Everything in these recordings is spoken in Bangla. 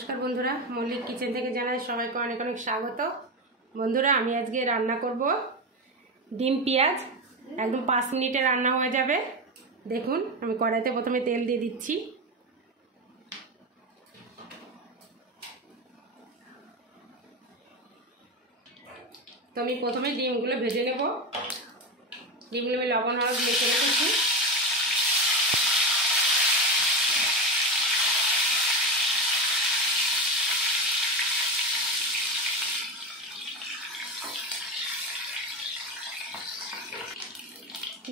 নমস্কার বন্ধুরা, মল্লিক কিচেন থেকে জানাই সবাইকে অনেক অনেক স্বাগত। বন্ধুরা, আমি আজকে রান্না করব ডিম পেঁয়াজ। একদম 5 মিনিটে রান্না হয়ে যাবে। দেখুন, আমি কড়াইতে প্রথমে তেল দিয়ে দিচ্ছি। তো আমি প্রথমে ডিমগুলো ভেজে নেব। ডিমগুলো আমি লবণ হলুদ মেখে রেখেছি।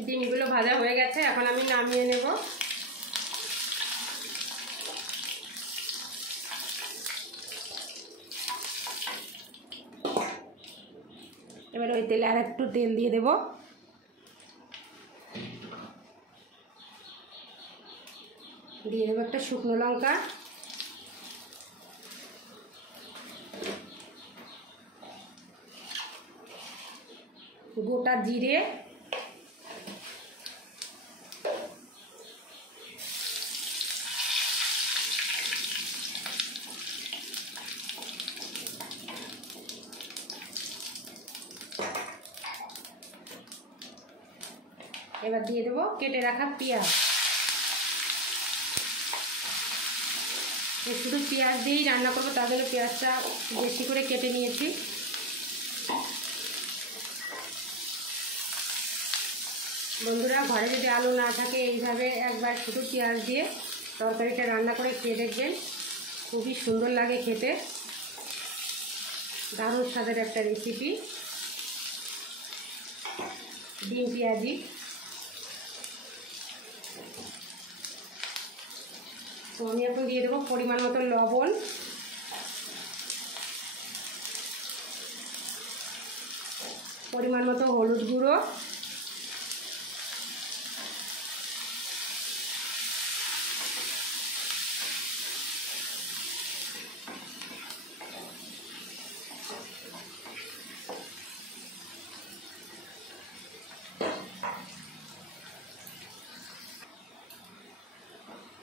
ডিমগুলো ভাজা হয়ে গেছে, এখন আমি নামিয়ে নেব। এবার ওই তেলে আর একটু তেল দিয়ে দেব। দিয়ে দেবো একটা শুকনো লঙ্কা, গোটা জিরে, এবার দিয়ে দেবো কেটে রাখা পেঁয়াজ। শুধু পেঁয়াজ দিয়েই রান্না করবো, তার জন্য পেঁয়াজটা বেশি করে কেটে নিয়েছি। বন্ধুরা, ঘরে যদি আলু না থাকে, এইভাবে একবার শুধু পেঁয়াজ দিয়ে তরকারিটা রান্না করে খেয়ে দেখবেন, খুবই সুন্দর লাগে খেতে। দারুণ স্বাদের একটা রেসিপি ডিম পেঁয়াজি। তো আমি এখন দিয়ে দেবো পরিমাণ মতো লবণ, পরিমাণ মতো হলুদ গুঁড়ো,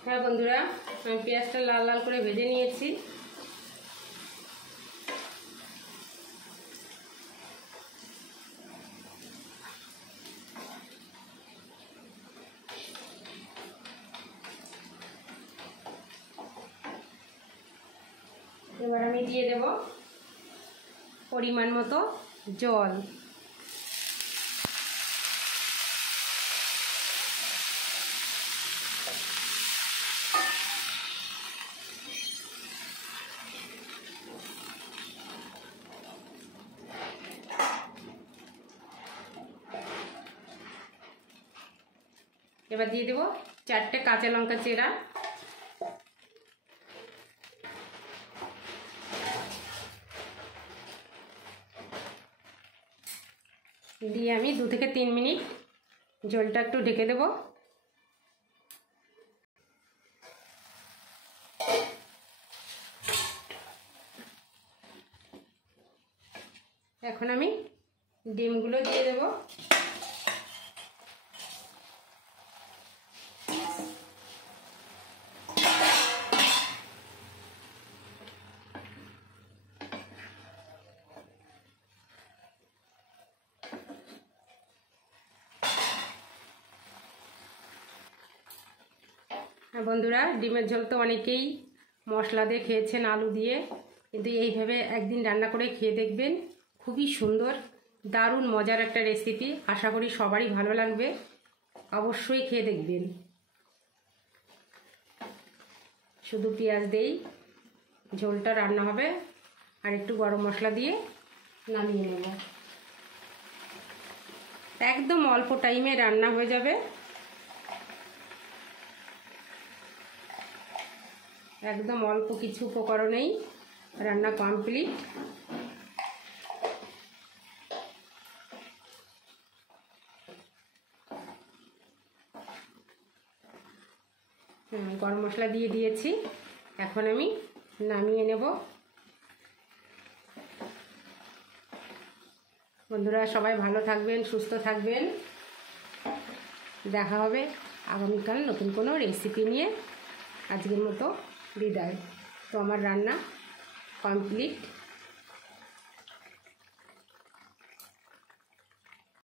হ্যাঁ বন্ধুরা, আমি পেঁয়াজটা লাল লাল করে ভেজে নিয়েছি। এবার আমি দিয়ে দেব পরিমাণ মতো জল। এবার দিয়ে দেবো 4টে কাঁচা লঙ্কা চেরা, দিয়ে আমি 2 থেকে 3 মিনিট জলটা একটু ঢেকে দেব। এখন আমি ডিমগুলো দিয়ে দেব। বন্ধুরা, ডিমের ঝোল তো অনেকেই মশলা দিয়ে খেয়েছেন, আলু দিয়ে, কিন্তু এইভাবে একদিন রান্না করে খেয়ে দেখবেন, খুবই সুন্দর দারুণ মজার একটা রেসিপি। আশা করি সবারই ভালো লাগবে, অবশ্যই খেয়ে দেখবেন। শুধু পেঁয়াজ দিয়েই ঝোলটা রান্না হবে, আর একটু গরম মশলা দিয়ে নামিয়ে নেব। একদম অল্প টাইমে রান্না হয়ে যাবে। একদম অল্প কিছু উপকরণেই রান্না কমপ্লিট। গরম মশলা দিয়ে দিয়েছি, এখন আমি নামিয়ে নেব। বন্ধুরা, সবাই ভালো থাকবেন, সুস্থ থাকবেন। দেখা হবে আগামীকাল নতুন কোনো রেসিপি নিয়ে। আজকের মতো বিদায়। তো আমার রান্না কমপ্লিট।